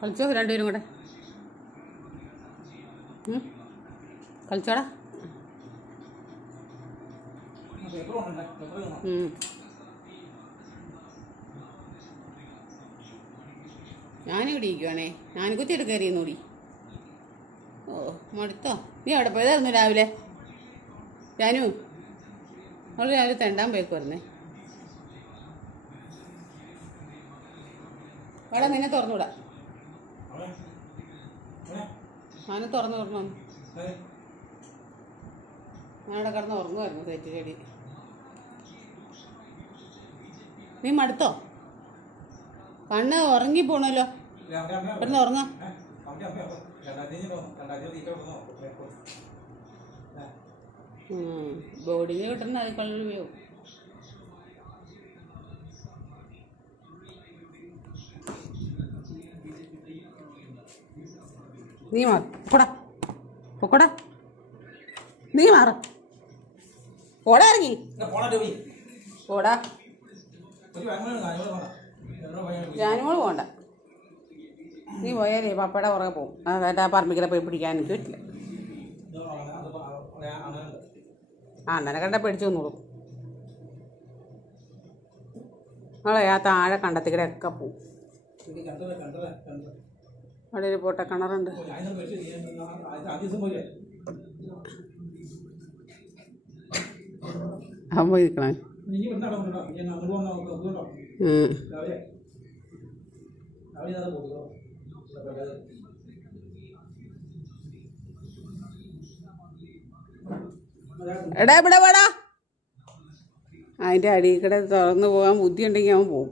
കളിച്ചോ രണ്ടുപേരും കൂടെ കളിച്ചോടാ. ഞാനിവിടെ ഇരിക്കുവാണേ. ഞാൻ കുത്തിയിട്ട് കയറിയെന്നൂടി. ഓ മടുത്തോ? നീ അവിടെ പോയതായിരുന്നു രാവിലെ? ജാനു അവൾ രാവിലെ തെണ്ടാൻ പോയിക്കുവായിരുന്നേ. അവിടെ നിന്നെ തുറന്നുവിടാ. ഞാനും തുറന്നു വിടണോ? ഞാനവിടെ കിടന്ന് ഉറങ്ങുമായിരുന്നു സെറ്റ് ചെടി. നീ മടുത്തോ? കണ്ണ് ഉറങ്ങി പോണല്ലോ. ഇവിടുന്ന് ഉറങ്ങാം. ബോർഡിന് കിട്ടുന്ന അത് കളറിയോ? നീ മാറും പോടാ പൊക്കോടാ. നീ മാറും പോടാ. ഇറങ്ങി പോടാ. ജാനുമോള് പോകണ്ട. നീ പോയാലേ പപ്പയുടെ പുറകെ പോകും. ആ പറമ്പിക്കല പോയി പിടിക്കാൻ എനിക്ക് പറ്റില്ല. അണ്ണനെ കണ്ട പേടിച്ചു വന്നോളൂ. അവളെ ആ താഴെ കണ്ടത്തിക്കടെ ഒക്കെ പോവും. അവിടെ ഒരു പൊട്ട കിണറുണ്ട്. അവൻ പോയി നിൽക്കണേ. എടാ ഇവിടെ വേടാ. അതിൻ്റെ അടിയിൽ കൂടെ തുറന്നു പോകാൻ ബുദ്ധിയുണ്ടെങ്കിൽ അവൻ പോവും.